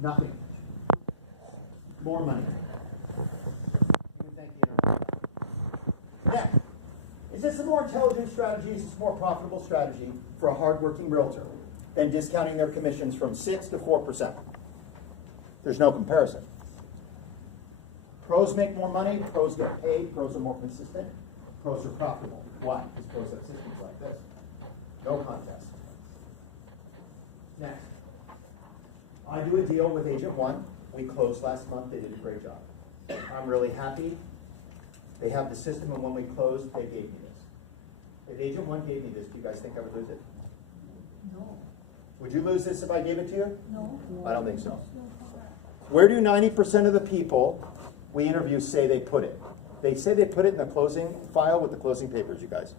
Nothing. More money. Thank you. Now, is this a more intelligent strategy? Is this a more profitable strategy for a hardworking realtor than discounting their commissions from 6 to 4%? There's no comparison. Pros make more money, pros get paid, pros are more consistent, pros are profitable. Why? Because pros have systems like this. No contest. Next. I do a deal with Agent 1. We closed last month. They did a great job. I'm really happy. They have the system, and when we closed, they gave me this. If Agent 1 gave me this, do you guys think I would lose it? No. Would you lose this if I gave it to you? No. I don't think so. Where do 90% of the people we interview say they put it? They say they put it in the closing file with the closing papers, you guys.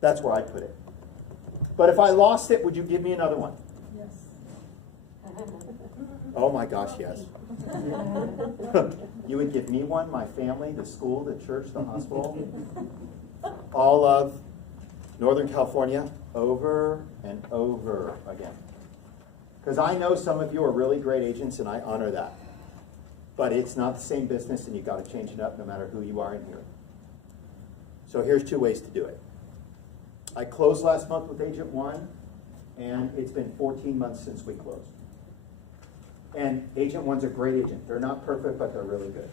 That's where I put it. But if I lost it, would you give me another one? Yes. Oh my gosh, yes. You would give me one, my family, the school, the church, the hospital, all of Northern California, over and over again. Because I know some of you are really great agents, and I honor that. But it's not the same business, and you've got to change it up no matter who you are in here. So here's 2 ways to do it. I closed last month with Agent 1, and it's been 14 months since we closed. And Agent 1's a great agent. They're not perfect, but they're really good.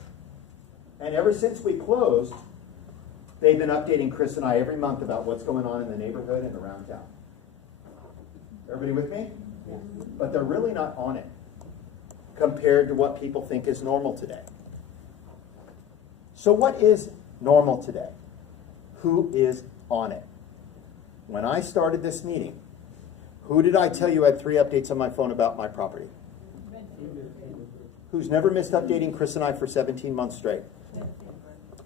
And ever since we closed, they've been updating Chris and I every month about what's going on in the neighborhood and around town. Everybody with me? Yeah. But they're really not on it compared to what people think is normal today. So what is normal today? Who is on it? When I started this meeting, who did I tell you had 3 updates on my phone about my property? Who's never missed updating Chris and I for 17 months straight?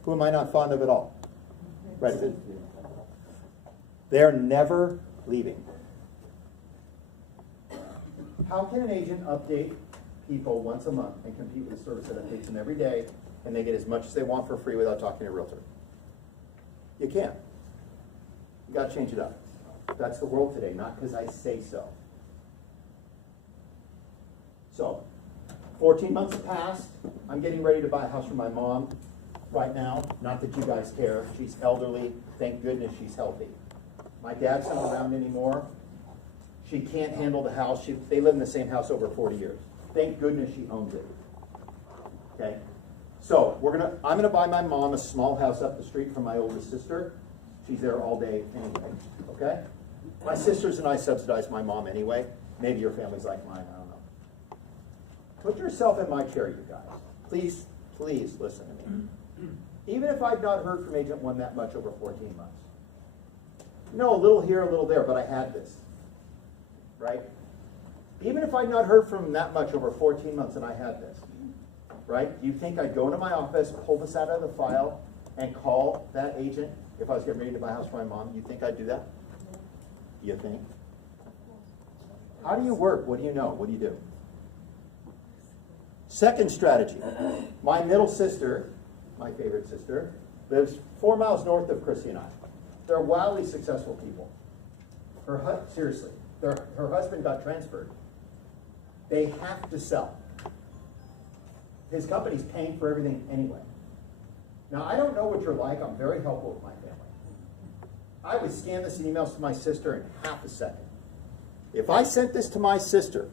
Who am I not fond of at all? Redford. They're never leaving. How can an agent update people once a month and compete with a service that updates them every day and they get as much as they want for free without talking to a realtor? You can't. You got to change it up. That's the world today, not because I say so. So, 14 months have passed. I'm getting ready to buy a house for my mom right now. Not that you guys care. She's elderly. Thank goodness she's healthy. My dad's not around anymore. She can't handle the house. They live in the same house over 40 years. Thank goodness she owns it. Okay? So, I'm gonna buy my mom a small house up the street from my oldest sister. She's there all day anyway. Okay? My sisters and I subsidize my mom anyway. Maybe your family's like mine. I don't know. Put yourself in my chair, you guys. Please, please listen to me. Even if I've not heard from Agent 1 that much over 14 months. No, a little here, a little there, but I had this. Right? Even if I'd not heard from him that much over 14 months and I had this. Right? Do you think I'd go into my office, pull this out of the file, and call that agent if I was getting ready to buy a house for my mom? You think I'd do that? You think? How do you work? What do you know? What do you do? Second strategy. My middle sister, my favorite sister, lives 4 miles north of Chrissy and I. They're wildly successful people. Seriously, her husband got transferred. They have to sell. His company's paying for everything anyway. Now, I don't know what you're like. I'm very helpful with my family. I would scan this in emails to my sister in half a second. If I sent this to my sister,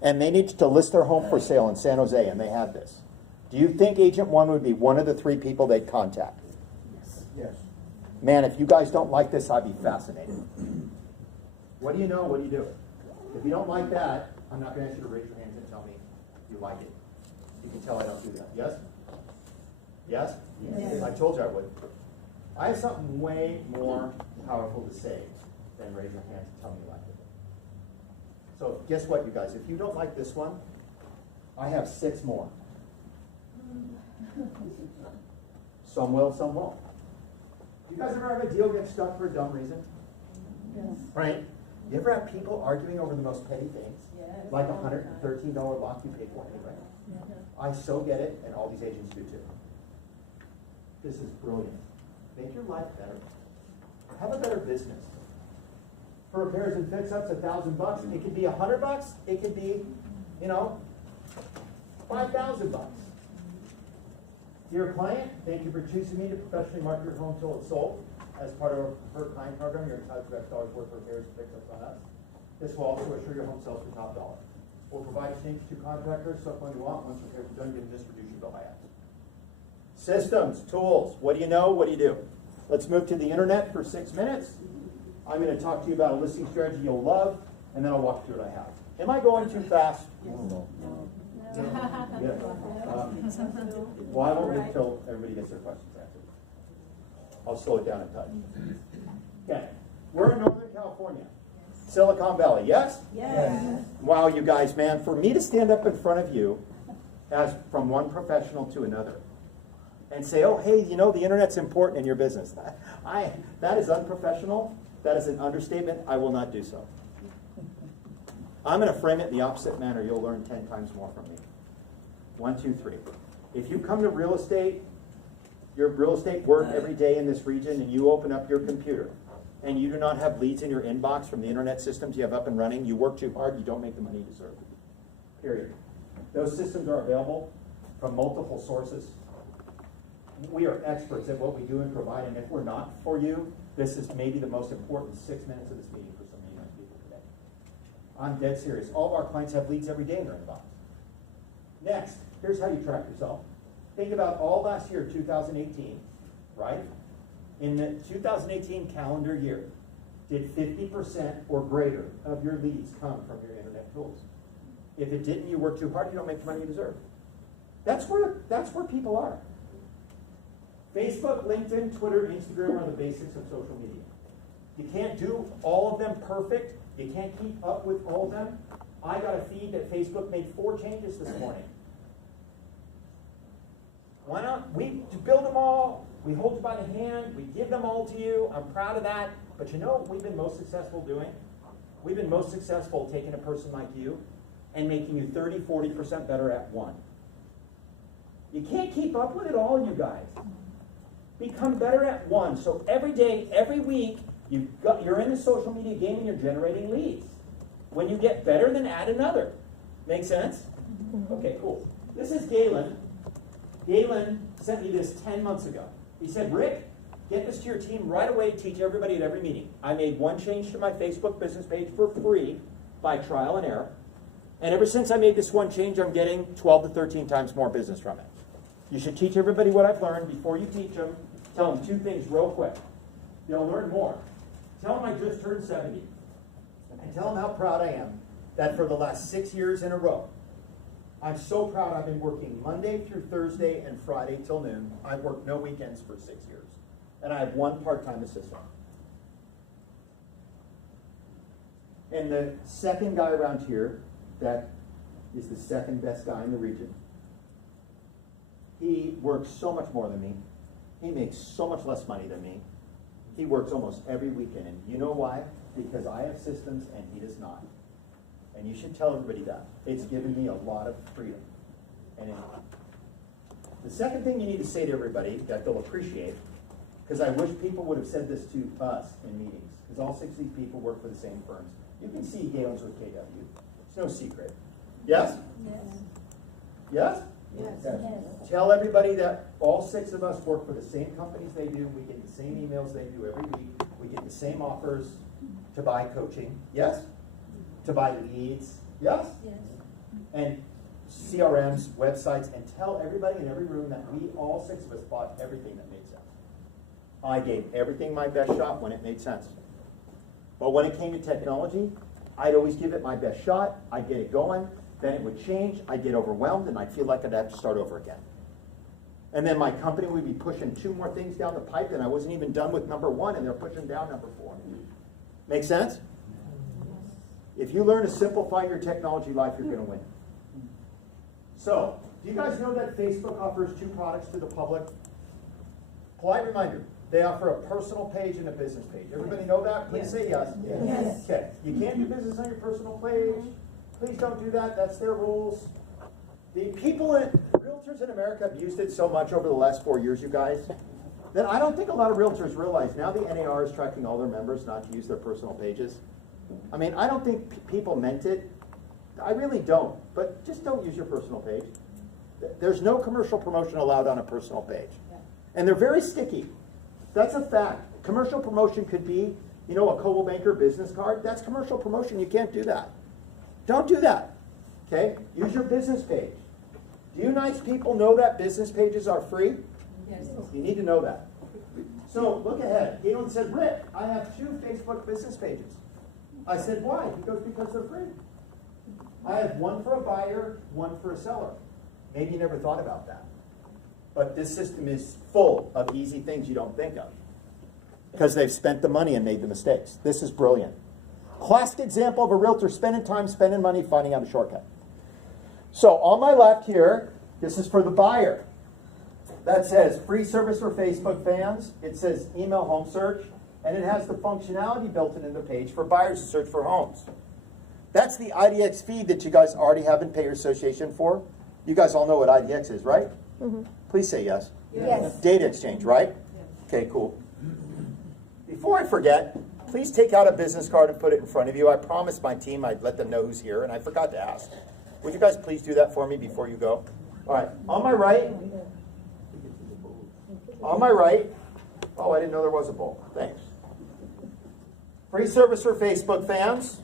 and they needed to list their home for sale in San Jose, and they had this, do you think Agent 1 would be one of the 3 people they'd contact? Yes. Yes. Man, if you guys don't like this, I'd be fascinated. What do you know? What do you do? If you don't like that, I'm not going to ask you to raise your hands and tell me you like it. You can tell I don't do that. Yes? Yes? Yes. I told you I would. I have something way more powerful to say than raise your hands and tell me you like it. So guess what, you guys? If you don't like this one, I have 6 more. Some will, some won't. You guys ever have a deal get stuck for a dumb reason? Yes. Right? You ever have people arguing over the most petty things? Yes. Like a $113 lock you paid for anyway? Yeah. I so get it, and all these agents do too. This is brilliant. Make your life better. Have a better business. For repairs and fix-ups, $1,000. It could be $100. It could be, $5,000. Dear client, thank you for choosing me to professionally market your home till it's sold. As part of our preferred client program, you're entitled to X dollars worth of repairs and fix-ups on us. This will also assure your home sells for top dollar. We'll provide exchange to contractors, stuff when you want. Once repairs are done, give them this reduce your bill by X. Systems, tools, what do you know, what do you do? Let's move to the internet for 6 minutes. I'm going to talk to you about a listing strategy you'll love, and then I'll walk through what I have. Am I going too fast? No. Yeah. Well, I won't wait until everybody gets their questions answered. I'll slow it down a touch. Okay, we're in Northern California, Silicon Valley, yes? Yes. Wow, you guys, man, for me to stand up in front of you as from one professional to another and say, oh, hey, you know, the internet's important in your business. That is unprofessional. That is an understatement. I will not do so. I'm going to frame it in the opposite manner. You'll learn 10 times more from me. 1, 2, 3. If you come to real estate, your real estate work every day in this region, and you open up your computer, and you do not have leads in your inbox from the internet systems you have up and running, you work too hard, you don't make the money you deserve. Period. Those systems are available from multiple sources. We are experts at what we do and provide, and if we're not for you, this is maybe the most important 6 minutes of this meeting for some of you young people today. I'm dead serious. All of our clients have leads every day in their inbox. Next, here's how you track yourself. Think about all last year, 2018, right? In the 2018 calendar year, did 50% or greater of your leads come from your internet tools? If it didn't, you work too hard, you don't make the money you deserve. That's where people are. Facebook, LinkedIn, Twitter, Instagram are the basics of social media. You can't do all of them perfect. You can't keep up with all of them. I got a feed that Facebook made 4 changes this morning. Why not? We build them all. We hold you by the hand. We give them all to you. I'm proud of that. But you know what we've been most successful doing? We've been most successful taking a person like you and making you 30, 40% better at one. You can't keep up with it all, you guys. Become better at one. So every day, every week, you're in the social media game and you're generating leads. When you get better, then add another. Make sense? Okay, cool. This is Galen. Galen sent me this 10 months ago. He said, Rick, get this to your team right away, teach everybody at every meeting. I made one change to my Facebook business page for free by trial and error. And ever since I made this one change, I'm getting 12 to 13 times more business from it. You should teach everybody what I've learned. Before you teach them, tell them 2 things real quick. They'll learn more. Tell them I just turned 70. And tell them how proud I am that for the last 6 years in a row, I'm so proud I've been working Monday through Thursday and Friday till noon. I've worked no weekends for 6 years. And I have 1 part-time assistant. And the second guy around here, that is the second best guy in the region. He works so much more than me. He makes so much less money than me. He works almost every weekend. And you know why? Because I have systems and he does not. And you should tell everybody that. It's given me a lot of freedom. And the second thing you need to say to everybody that they'll appreciate, because I wish people would have said this to us in meetings, because all 6 of these people work for the same firms. You can see Galen's with KW. It's no secret. Yes? Yes. Yes? Yes. Yes. Tell everybody that all 6 of us work for the same companies they do. We get the same emails they do every week. We get the same offers to buy coaching. Yes? To buy leads. Yes? Yes. And CRMs, websites, and tell everybody in every room that we, all 6 of us, bought everything that made sense. I gave everything my best shot when it made sense. But when it came to technology, I'd always give it my best shot. I'd get it going. Then it would change. I'd get overwhelmed, and I'd feel like I'd have to start over again. And then my company would be pushing 2 more things down the pipe, and I wasn't even done with number 1, and they're pushing down number 4. Make sense? If you learn to simplify your technology life, you're going to win. So, do you guys know that Facebook offers 2 products to the public? Polite reminder, they offer a personal page and a business page. Everybody know that? Please say yes. Yes. Okay, you can't do business on your personal page. Please don't do that. That's their rules. The realtors in America have used it so much over the last 4 years, you guys, that I don't think a lot of realtors realize now the NAR is tracking all their members not to use their personal pages. I mean, I don't think people meant it. I really don't. But just don't use your personal page. There's no commercial promotion allowed on a personal page. Yeah. And they're very sticky. That's a fact. Commercial promotion could be, you know, a Coldwell Banker business card. That's commercial promotion. You can't do that. Don't do that. Okay? Use your business page. Do you nice people know that business pages are free? Yes. You need to know that. So look ahead. Galen said, Rick, I have 2 Facebook business pages. I said, why? He goes, because they're free. I have one for a buyer, one for a seller. Maybe you never thought about that. But this system is full of easy things you don't think of. Because they've spent the money and made the mistakes. This is brilliant. Classic example of a realtor spending time, spending money, finding out a shortcut. So on my left here, this is for the buyer. That says free service for Facebook fans. It says email home search. And it has the functionality built into the page for buyers to search for homes. That's the IDX feed that you guys already have in Payer Association for. You guys all know what IDX is, right? Mm-hmm. Please say yes. Yes. Data exchange, right? Yes. Okay, cool. Before I forget, please take out a business card and put it in front of you. I promised my team I'd let them know who's here, and I forgot to ask. Would you guys please do that for me before you go? All right, on my right. On my right. Oh, I didn't know there was a bowl. Thanks. Free service for Facebook fans.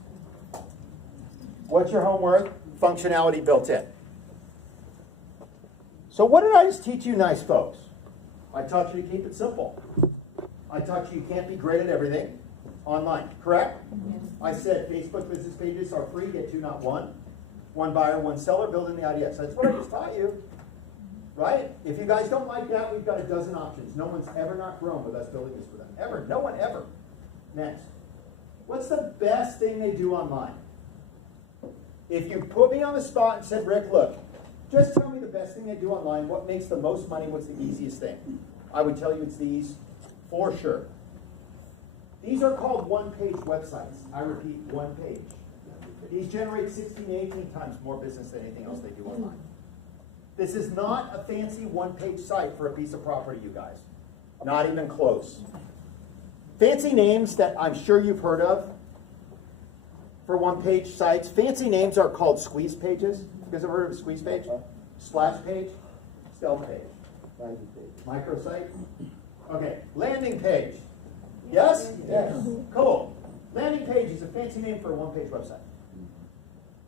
What's your home worth? Functionality built in. So what did I just teach you nice folks? I taught you to keep it simple. I taught you can't be great at everything online, correct? Yes. I said Facebook business pages are free, get 2, not 1. 1 buyer, 1 seller, building the IDX. That's what I just taught you, right? If you guys don't like that, we've got a dozen options. No one's ever not grown with us building this for them. Ever. No one ever. Next. What's the best thing they do online? If you put me on the spot and said, Rick, look, just tell me the best thing they do online, what makes the most money, what's the easiest thing? I would tell you it's these, for sure. These are called one-page websites. I repeat, one page. These generate 16 to 18 times more business than anything else they do online. This is not a fancy one-page site for a piece of property, you guys. Not even close. Fancy names that I'm sure you've heard of for one-page sites. Fancy names are called squeeze pages. You guys ever heard of a squeeze page? Splash page? Stealth page? Microsite? Okay, landing page. Yes? Yes. Cool. Landing page is a fancy name for a one-page website.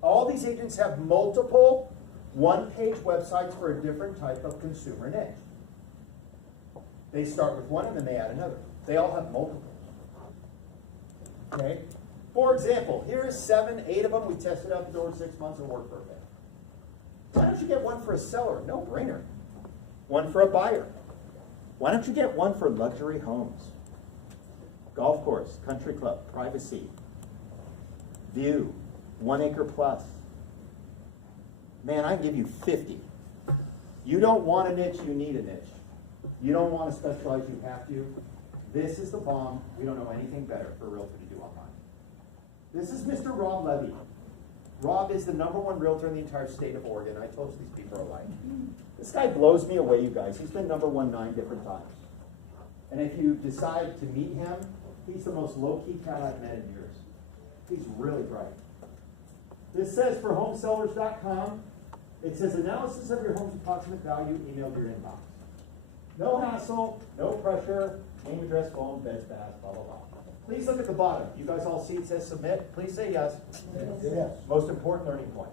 All these agents have multiple one-page websites for a different type of consumer niche. They start with one and then they add another. They all have multiples. Okay? For example, here is 7, 8 of them. We tested out the door 6 months and worked perfect. Why don't you get one for a seller? No brainer. One for a buyer. Why don't you get one for luxury homes? Golf course, country club, privacy, view, 1 acre plus. Man, I can give you 50. You don't want a niche, you need a niche. You don't want to specialize, you have to. This is the bomb. We don't know anything better for a realtor to do online. This is Mr. Rob Levy. Rob is the #1 realtor in the entire state of Oregon. I told you these people are alike. This guy blows me away, you guys. He's been #1 9 different times. And if you decide to meet him, he's the most low-key cat I've met in years. He's really bright. This says for homesellers.com, it says analysis of your home's approximate value emailed your inbox. No hassle, no pressure, name, address, phone, beds, baths, blah, blah, blah. Please look at the bottom. You guys all see it says submit. Please say yes. Yes. Most important learning point.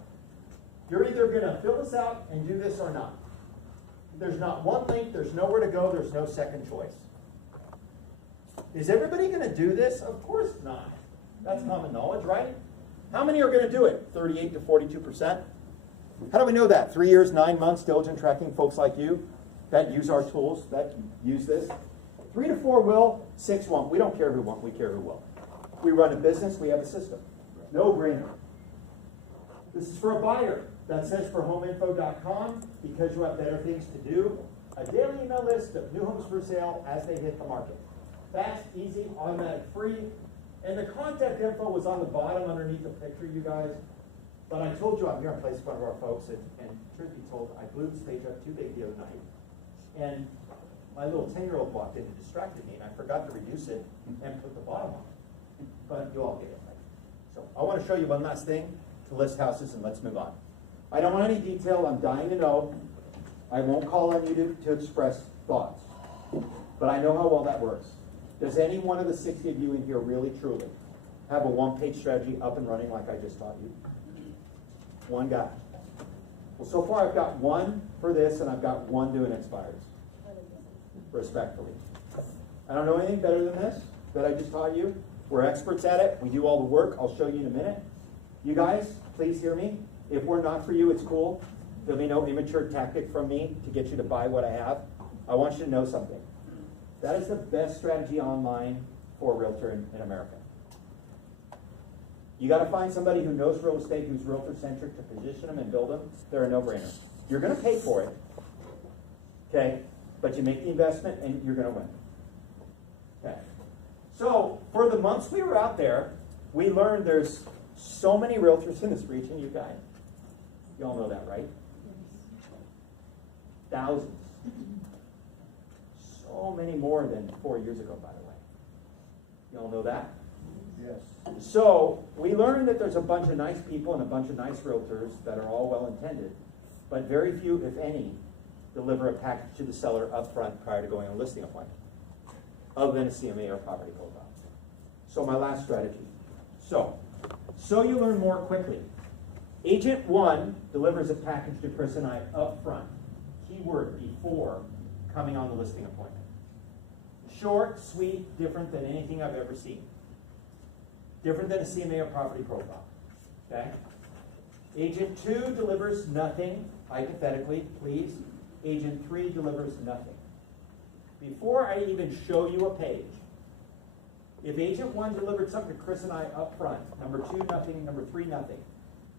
You're either going to fill this out and do this or not. There's not one link. There's nowhere to go. There's no second choice. Is everybody going to do this? Of course not. That's common knowledge, right? How many are going to do it? 38 to 42%? How do we know that? 3 years, 9 months, diligent tracking folks like you that use our tools, that use this. 3 to 4 will, 6 won't. We don't care who won't, we care who will. We run a business, we have a system. No brainer. This is for a buyer. That says for homeinfo.com, because you have better things to do. A daily email list of new homes for sale as they hit the market. Fast, easy, automatic, free. And the contact info was on the bottom underneath the picture, you guys. But I told you I'm here in place of one of our folks, and truth be told, I blew this page up too big the other night. And my little 10-year-old walked in and distracted me, and I forgot to reduce it and put the bottom on. But you all get it. So I want to show you one last thing to list houses, and let's move on. I don't want any detail. I'm dying to know. I won't call on you to express thoughts, but I know how well that works. Does any one of the 60 of you in here really, truly have a one-page strategy up and running like I just taught you? One guy. Well, so far I've got one for this, and I've got one doing expires. Respectfully. I don't know anything better than this that I just taught you. We're experts at it. We do all the work. I'll show you in a minute. You guys, please hear me. If we're not for you, it's cool. There'll be no immature tactic from me to get you to buy what I have. I want you to know something. That is the best strategy online for a realtor in America. You got to find somebody who knows real estate, who's realtor-centric, to position them and build them. They're a no-brainer. You're going to pay for it, okay? But you make the investment and you're going to win. Okay. So for the months we were out there, we learned there's so many realtors in this region, you guys. You all know that, right? Thousands. So many more than 4 years ago, by the way. You all know that? Yes. So we learned that there's a bunch of nice people and a bunch of nice realtors that are all well-intended, but very few, if any, deliver a package to the seller up front prior to going on a listing appointment, other than a CMA or property profile. So my last strategy. So you learn more quickly. Agent 1 delivers a package to Chris and I up front. Keyword, before coming on the listing appointment. Short, sweet, different than anything I've ever seen. Different than a CMA or property profile. Okay? Agent 2 delivers nothing, hypothetically, please. Agent 3 delivers nothing. Before I even show you a page, if Agent 1 delivered something to Chris and I up front, number 2, nothing, number 3, nothing,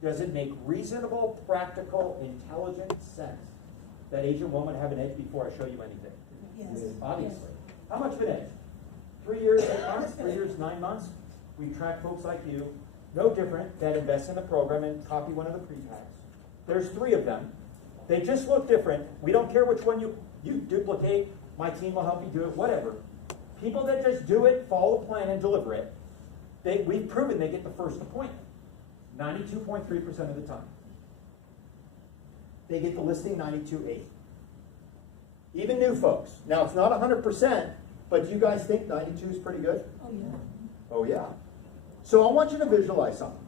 does it make reasonable, practical, intelligent sense that Agent 1 would have an edge before I show you anything? Yes. Obviously. How much of an edge? 3 years, 8 months? 3 years, 9 months? We track folks like you, no different, that invest in the program and copy one of the pre-packs. There's 3 of them. They just look different. We don't care which one you duplicate. My team will help you do it, whatever. People that just do it, follow the plan, and deliver it, we've proven they get the first appointment. 92.3% of the time. They get the listing 92.8. Even new folks. Now, it's not 100%, but do you guys think 92 is pretty good? Oh, yeah. Oh, yeah. So I want you to visualize something.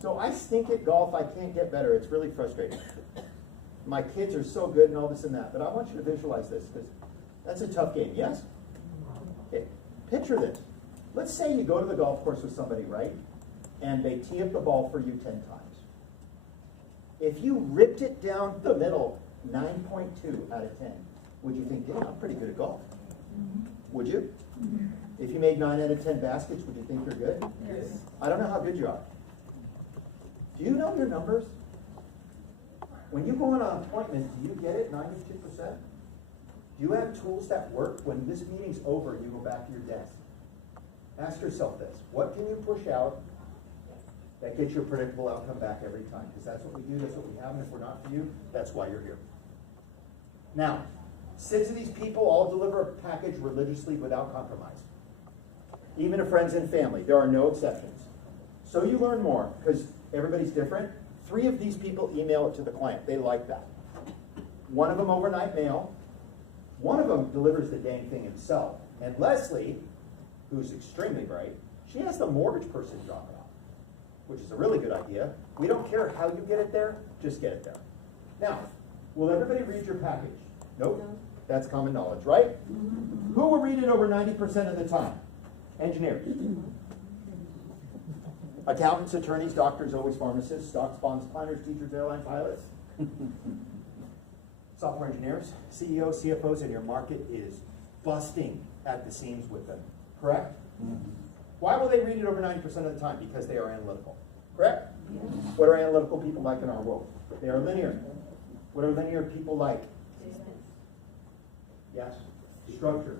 So I stink at golf. I can't get better. It's really frustrating. My kids are so good and all this and that, but I want you to visualize this because that's a tough game. Yes? Okay. Picture this. Let's say you go to the golf course with somebody, right? And they tee up the ball for you 10 times. If you ripped it down the middle, 9.2 out of 10, would you think, yeah, I'm pretty good at golf? Would you? If you made 9 out of 10 baskets, would you think you're good? Yes. I don't know how good you are. Do you know your numbers? When you go on an appointment, do you get it 92%? Do you have tools that work? When this meeting's over, you go back to your desk. Ask yourself this. What can you push out that gets you a predictable outcome back every time? Because that's what we do, that's what we have, and if we're not for you, that's why you're here. Now, 6 of these people all deliver a package religiously without compromise. Even to friends and family. There are no exceptions. So you learn more, because everybody's different. 3 of these people email it to the client. They like that. 1 of them overnight mail. 1 of them delivers the dang thing himself. And Leslie, who's extremely bright, she has the mortgage person drop it off, which is a really good idea. We don't care how you get it there, just get it there. Now, will everybody read your package? Nope. No. That's common knowledge, right? Who will read it over 90% of the time? Engineers. Accountants, attorneys, doctors, always pharmacists, stocks, bonds, planners, teachers, airline pilots. Software engineers, CEOs, CFOs, and your market is busting at the seams with them. Correct? Why will they read it over 90% of the time? Because they are analytical. Correct? What are analytical people like in our world? They are linear. What are linear people like? Yes. Structure.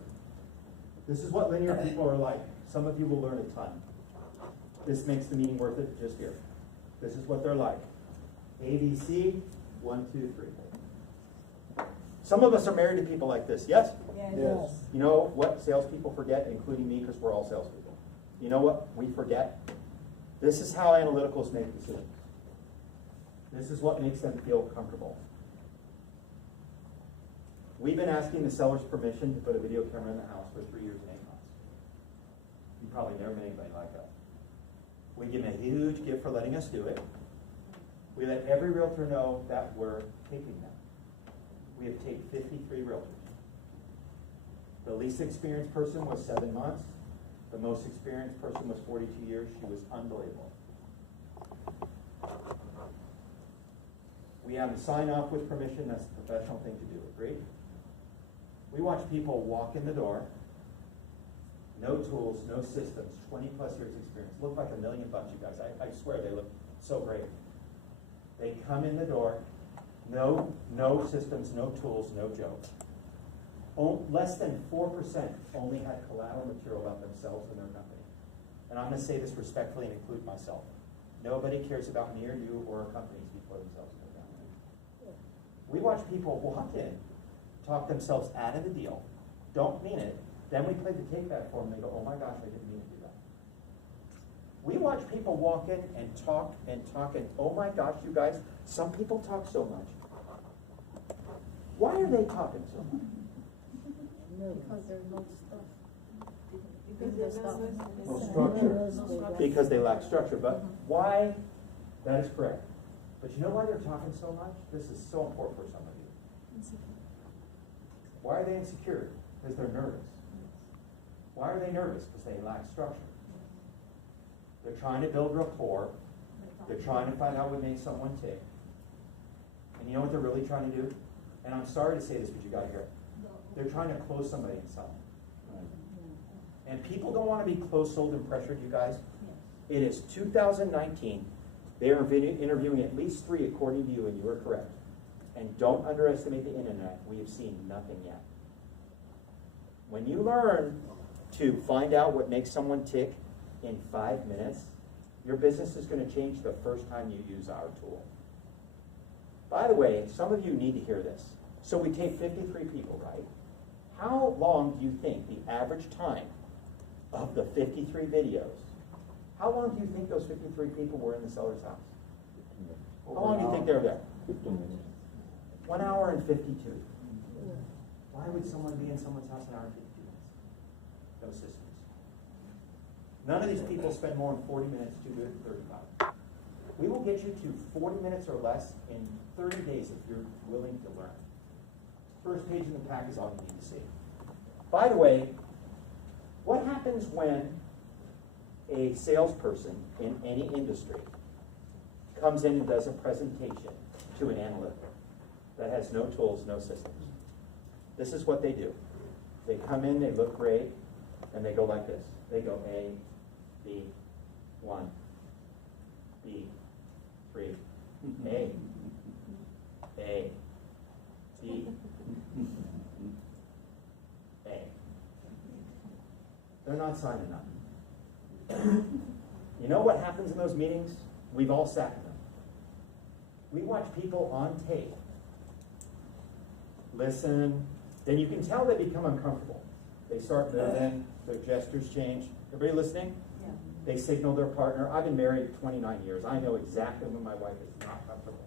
This is what linear people are like. Some of you will learn a ton. This makes the meeting worth it just here. This is what they're like. ABC, 1, 2, 3. Some of us are married to people like this. Yes? Yes. You know what salespeople forget, including me, because we're all salespeople. You know what we forget? This is how analyticals make decisions. This is what makes them feel comfortable. We've been asking the seller's permission to put a video camera in the house for 3 years and 8 months. You probably never met anybody like us. We give them a huge gift for letting us do it. We let every realtor know that we're taping them. We have taped 53 realtors. The least experienced person was 7 months. The most experienced person was 42 years. She was unbelievable. We have them sign off with permission. That's the professional thing to do. Agreed? We watch people walk in the door, no tools, no systems, 20 plus years experience. Look like $1 million bucks, you guys. I swear they look so great. They come in the door, no systems, no tools, no jokes. Less than 4% only had collateral material about themselves and their company. And I'm going to say this respectfully and include myself. Nobody cares about me or you or our companies before themselves go down. We watch people walk in, talk themselves out of the deal, don't mean it, then we play the tape back for them and they go, oh my gosh, I didn't mean to do that. We watch people walk in and talk, and oh my gosh, you guys, some people talk so much. Why are they talking so much? Because there's no stuff. Because there's No structure. Because they lack structure. But why? That is correct. But you know why they're talking so much? This is so important for some of you. Why are they insecure? Because they're nervous. Why are they nervous? Because they lack structure. They're trying to build rapport. They're trying to find out what makes someone tick. And you know what they're really trying to do? And I'm sorry to say this, but you got to hear it. They're trying to close somebody and sell them. And people don't want to be close-sold and pressured, you guys. It is 2019. They are interviewing at least 3 according to you, and you are correct. And don't underestimate the internet. We have seen nothing yet. When you learn to find out what makes someone tick in 5 minutes, your business is going to change the first time you use our tool. By the way, some of you need to hear this. So we take 53 people, right? How long do you think the average time of the 53 videos, how long do you think those 53 people were in the seller's house? How long do you think they were there? 15 minutes. 1 hour and 52. Why would someone be in someone's house an hour and 52 minutes? No systems. None of these people spend more than 40 minutes to do it in 35. We will get you to 40 minutes or less in 30 days if you're willing to learn. First page in the pack is all you need to see. By the way, what happens when a salesperson in any industry comes in and does a presentation to an analytical that has no tools, no systems? This is what they do. They come in, they look great, and they go like this. They go A, B, 1, B, 3, A, B, A. They're not signing up. You know what happens in those meetings? We've all sat in them. We watch people on tape listen, then you can tell they become uncomfortable. They start moving, their gestures change. Everybody listening? Yeah. They signal their partner. I've been married 29 years. I know exactly when my wife is not comfortable.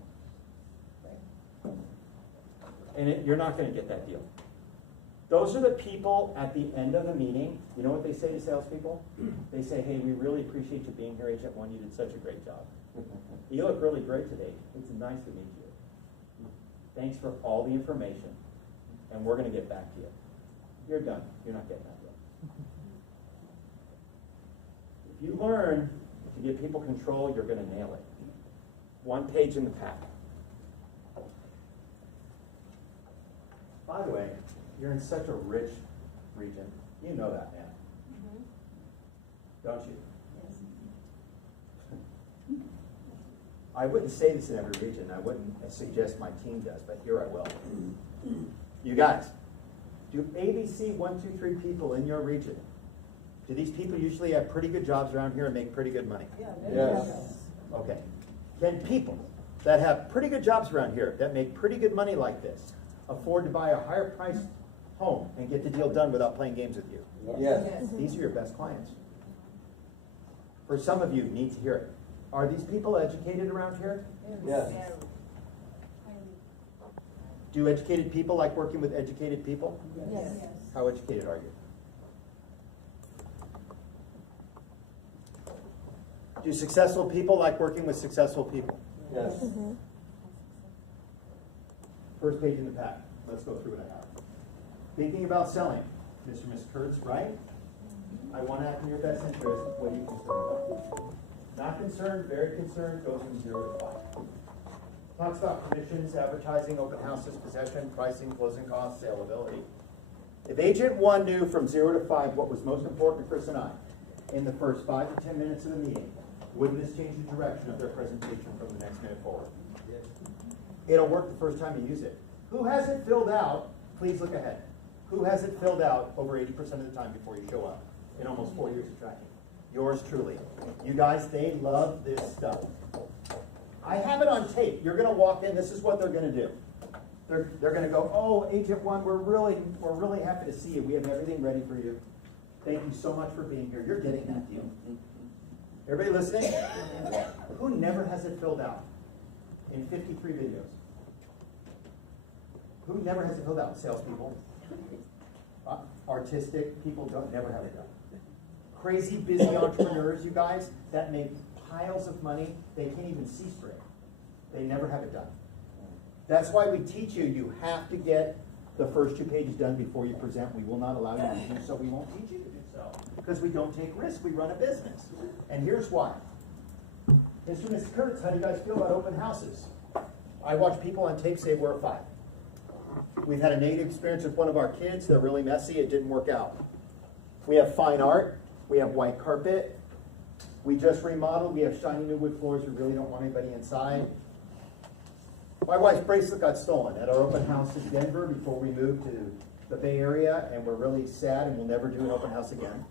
And you're not going to get that deal. Those are the people at the end of the meeting. You know what they say to salespeople? They say, hey, we really appreciate you being here, Agent 1. You did such a great job. You look really great today. It's nice to meet you. Thanks for all the information. And we're going to get back to you. You're done. You're not getting that deal. If you learn to give people control, you're going to nail it. 1 page in the pack. By the way, you're in such a rich region. You know that, man. Don't you? Yes. I wouldn't say this in every region. I wouldn't suggest my team does, but here I will. You guys, do ABC 1, 2, 3 people in your region, do these people usually have pretty good jobs around here and make pretty good money? Yeah. Yes. Okay. Can people that have pretty good jobs around here, that make pretty good money like this, afford to buy a higher priced home and get the deal done without playing games with you? Yes. These are your best clients. For some of you, need to hear it. Are these people educated around here? Yes. Do educated people like working with educated people? Yes. How educated are you? Do successful people like working with successful people? Yes. First page in the pack. Let's go through what I have. Thinking about selling. Mr. and Ms. Kurtz, right? I want to act in your best interest. What are you concerned about? Not concerned, very concerned, goes from 0 to 5. Talks about commissions, advertising, open houses, possession, pricing, closing costs, saleability. If agent 1 knew from 0 to 5 what was most important to Chris and I in the first 5 to 10 minutes of the meeting, wouldn't this change the direction of their presentation from the next minute forward? Yes. It'll work the first time you use it. Who has it filled out? Please look ahead. Who has it filled out over 80% of the time before you show up in almost 4 years of tracking? Yours truly. You guys, they love this stuff. I have it on tape. You're going to walk in. This is what they're going to do. They're going to go, oh, Agent 1, we're really happy to see you. We have everything ready for you. Thank you so much for being here. You're getting that deal. Everybody listening? Who never has it filled out in 53 videos? Who never has it filled out? Salespeople. Artistic people don't never have it done. Crazy busy entrepreneurs, you guys, that make piles of money, they can't even see straight. They never have it done. That's why we teach you, you have to get the first 2 pages done before you present. We will not allow you to do so. We won't teach you to do so. Because we don't take risks. We run a business. And here's why. Mr. and Mrs. Kurtz, how do you guys feel about open houses? I watch people on tape say we're a 5. We've had a negative experience with one of our kids. They're really messy. It didn't work out. We have fine art. We have white carpet. We just remodeled. We have shiny new wood floors. We really don't want anybody inside. My wife's bracelet got stolen at our open house in Denver before we moved to the Bay Area, and we're really sad, and we'll never do an open house again.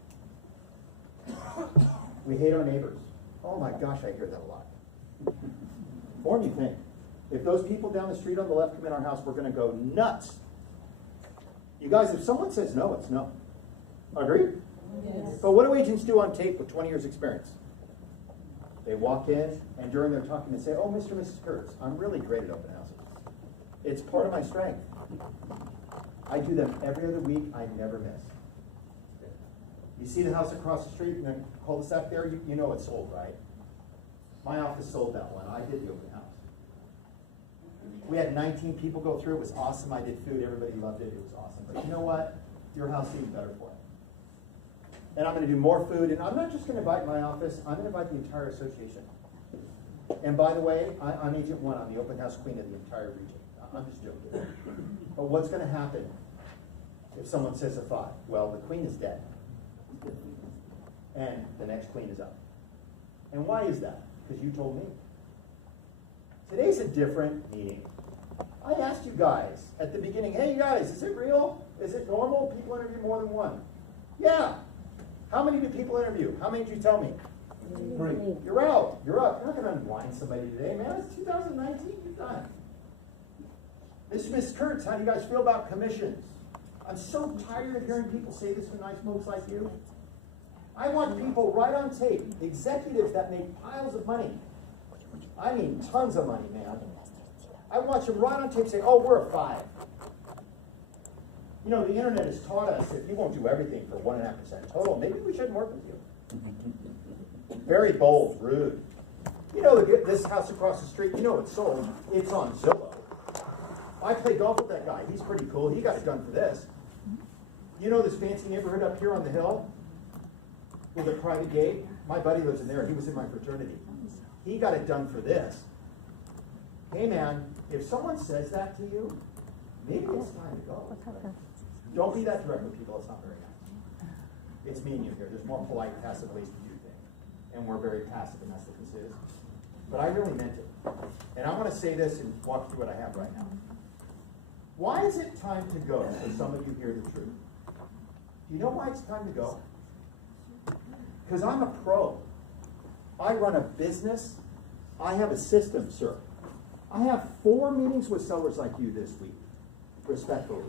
We hate our neighbors. Oh my gosh, I hear that a lot. More than you think. If those people down the street on the left come in our house, we're going to go nuts. You guys, if someone says no, it's no. Agree? Yes. But what do agents do on tape with 20 years experience? They walk in, and during their talking, they say, oh, Mr. and Mrs. Kurtz, I'm really great at open houses. It's part of my strength. I do them every other week. I never miss. You see the house across the street in the cul-de-sac there? You know it's sold, right? My office sold that one. I did the open house. We had 19 people go through. It was awesome. I did food. Everybody loved it. It was awesome. But you know what? Your house seems better for it. And I'm going to do more food. And I'm not just going to invite my office. I'm going to invite the entire association. And by the way, I'm Agent 1. I'm the open house queen of the entire region. I'm just joking. But what's going to happen if someone says a 5? Well, the queen is dead. And the next queen is up. And why is that? Because you told me. Today's a different meeting. I asked you guys at the beginning, hey, you guys, is it real? Is it normal? People interview more than one. Yeah. How many do people interview? How many did you tell me? 3. You're out. You're up. You're not going to unblind somebody today, man. It's 2019. You're done. Mr. and Mrs. Kurtz, how do you guys feel about commissions? I'm so tired of hearing people say this to nice folks like you. I want people right on tape, executives that make piles of money. I mean tons of money, man. I watch them right on tape say, oh, we're a 5. You know, the internet has taught us if you won't do everything for 1.5% total, maybe we shouldn't work with you. Very bold, rude. You know, this house across the street, you know it's sold. It's on Zillow. I play golf with that guy. He's pretty cool. He got it done for this. You know this fancy neighborhood up here on the hill with a private gate? My buddy lives in there. He was in my fraternity. He got it done for this. Hey, man, if someone says that to you, maybe it's time to go. Don't be that direct with people. It's not very nice. It's me and you here. There's more polite, passive ways to do things. And we're very passive, and that's what this is. But I really meant it. And I want to say this and walk through what I have right now. Why is it time to go so some of you hear the truth? Do you know why it's time to go? Because I'm a pro. I run a business. I have a system, sir. I have 4 meetings with sellers like you this week, respectfully.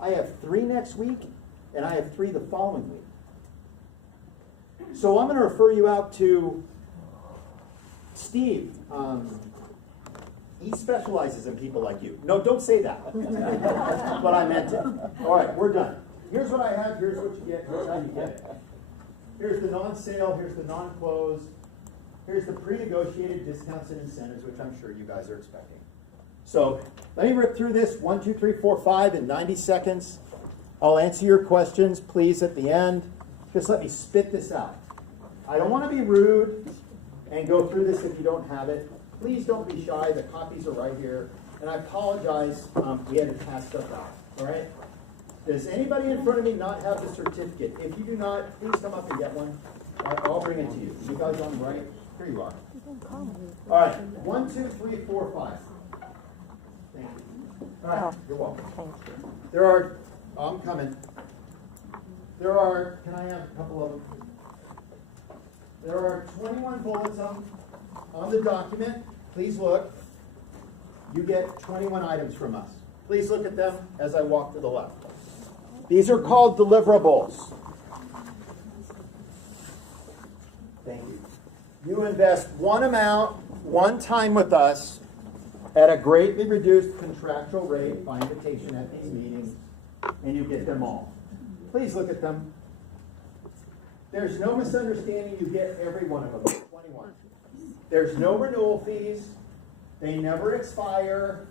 I have 3 next week, and I have 3 the following week. So I'm going to refer you out to Steve. He specializes in people like you. No, don't say that. But I meant it. All right, we're done. Here's what I have. Here's what you get. Here's how you get it. Here's the non-sale. Here's the non-close. Here's the pre-negotiated discounts and incentives, which I'm sure you guys are expecting. So let me rip through this 1, 2, 3, 4, 5 in 90 seconds. I'll answer your questions, please, at the end. Just let me spit this out. I don't want to be rude and go through this if you don't have it. Please don't be shy. The copies are right here. And I apologize, we had to pass stuff out. All right? Does anybody in front of me not have the certificate? If you do not, please come up and get one. I'll bring it to you. You guys on the right? Here you are. All right. 1, 2, 3, 4, 5. Thank you. All right. You're welcome. There are, I'm coming. There are, can I have a couple of them? There are 21 bullets on the document. Please look. You get 21 items from us. Please look at them as I walk to the left. These are called deliverables. Thank you. You invest one amount, one time with us at a greatly reduced contractual rate by invitation at these meetings, and you get them all. Please look at them. There's no misunderstanding. You get every one of them, 21. There's no renewal fees. They never expire.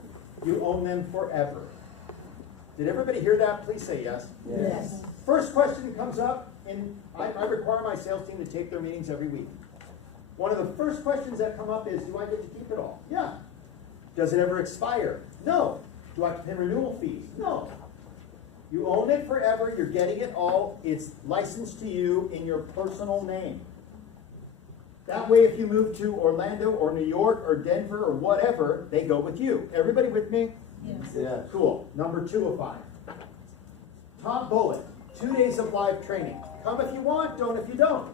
You own them forever. Did everybody hear that? Please say yes. Yes. First question comes up, and I require my sales team to tape their meetings every week. One of the first questions that come up is, do I get to keep it all? Yeah. Does it ever expire? No. Do I have to pay renewal fees? No. You own it forever. You're getting it all. It's licensed to you in your personal name. That way, if you move to Orlando or New York or Denver or whatever, they go with you. Everybody with me? Yes. Yeah. Cool. Number 2 of 5. Top bullet. 2 days of live training. Come if you want, don't if you don't.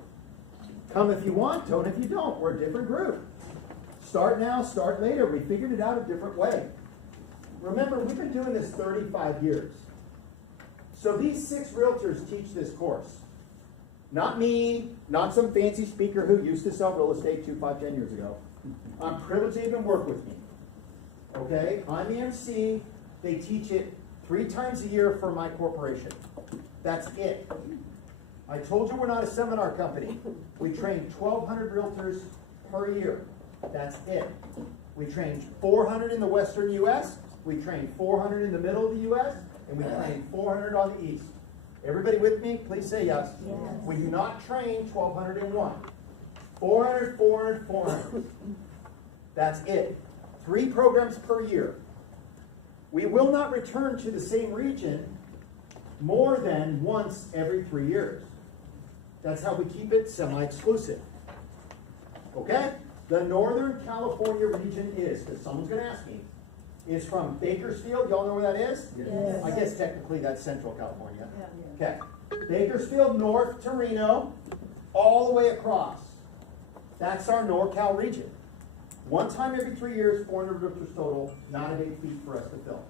Come if you want, don't if you don't. We're a different group. Start now, start later. We figured it out a different way. Remember, we've been doing this 35 years. So these 6 realtors teach this course. Not me, not some fancy speaker who used to sell real estate 2, 5, 10 years ago. I'm privileged to even work with me. Okay? I'm the MC. They teach it 3 times a year for my corporation. That's it. I told you we're not a seminar company. We train 1,200 realtors per year. That's it. We train 400 in the western U.S., we train 400 in the middle of the U.S., and we train 400 on the east. Everybody with me? Please say yes. Yes. We do not train 1,201. 400, 400, 400. That's it. 3 programs per year. We will not return to the same region more than once every 3 years. That's how we keep it semi-exclusive. Okay? The Northern California region is, because someone's going to ask me, is from Bakersfield. Y'all know where that is? Yes. I guess technically that's Central California. Yeah. Okay. Bakersfield north to Reno, all the way across. That's our NorCal region. One time every 3 years, 400 realtors total, not a big feat for us to fill.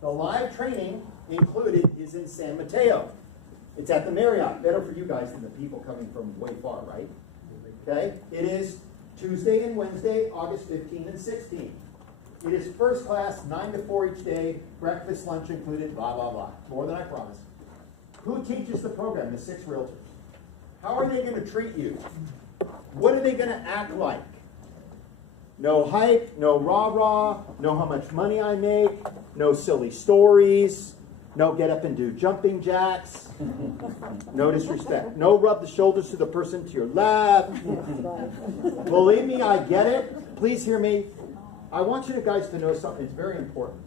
The live training included is in San Mateo. It's at the Marriott. Better for you guys than the people coming from way far, right? Okay? It is Tuesday and Wednesday, August 15 and 16. It is first class, 9 to 4 each day, breakfast, lunch included, blah, blah, blah. More than I promised. Who teaches the program? The 6 realtors. How are they going to treat you? What are they going to act like? No hype, no rah-rah, no how much money I make, no silly stories, no get up and do jumping jacks, no disrespect, no rub the shoulders to the person to your left. Believe me, I get it. Please hear me. I want you guys to know something. It's very important.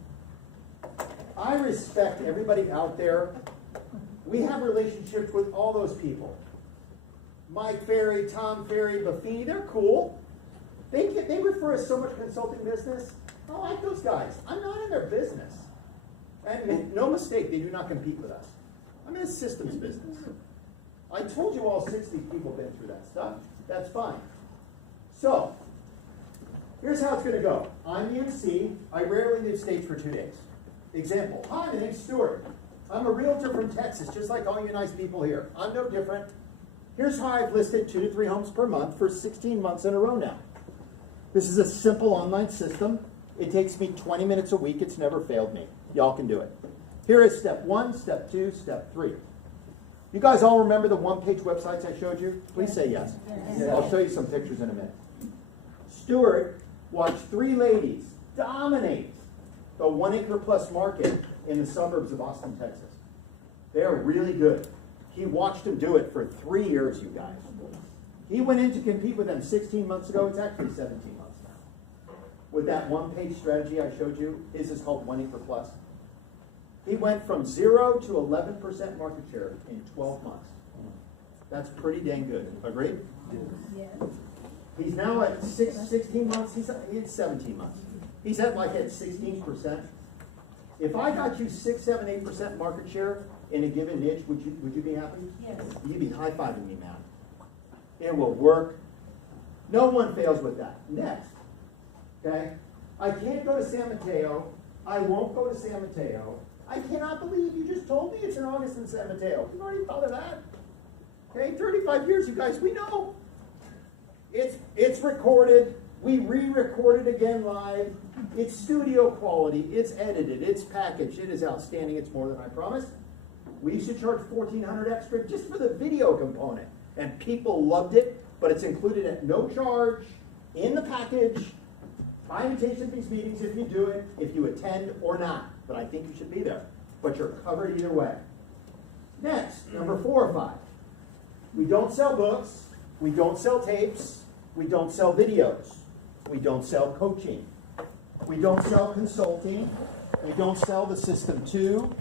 I respect everybody out there. We have relationships with all those people. Mike Ferry, Tom Ferry, Buffini, they're cool. They refer us so much consulting business. I like those guys. I'm not in their business. And make no mistake, they do not compete with us. I'm in a systems business. I told you all 60 people have been through that stuff. That's fine. So, here's how it's going to go. I'm the MC. I rarely leave stage for 2 days. Example. Hi, my name's Stuart. I'm a realtor from Texas, just like all you nice people here. I'm no different. Here's how I've listed 2 to 3 homes per month for 16 months in a row now. This is a simple online system. It takes me 20 minutes a week. It's never failed me. Y'all can do it. Here is step 1, step 2, step 3. You guys all remember the one-page websites I showed you? Please say yes. Yes. I'll show you some pictures in a minute. Stuart watched 3 ladies dominate the 1-acre plus market in the suburbs of Austin, Texas. They're really good. He watched them do it for 3 years, you guys. He went in to compete with them 16 months ago. It's actually 17 months now. With that one-page strategy I showed you, his is called 1-acre plus. He went from 0 to 11% market share in 12 months. That's pretty dang good. Agreed? Yes. He's now at 16 months. He's at 17 months. He's at 16%. If I got you 6, 7, 8% market share in a given niche, would you be happy? Yes. You'd be high-fiving me, man. It will work. No one fails with that. Next. Okay? I can't go to San Mateo. I won't go to San Mateo. I cannot believe you just told me it's in August in San Mateo. You've already thought of that. Okay? 35 years, you guys, we know. It's recorded. We re-record it again live. It's studio quality. It's edited. It's packaged. It is outstanding. It's more than I promised. We should charge $1,400 extra just for the video component. And people loved it, but it's included at no charge in the package. Buy invitation to these meetings if you do it, if you attend or not. But I think you should be there. But you're covered either way. Next, number 4 or 5. We don't sell books. We don't sell tapes. We don't sell videos. We don't sell coaching. We don't sell consulting. We don't sell the System 2.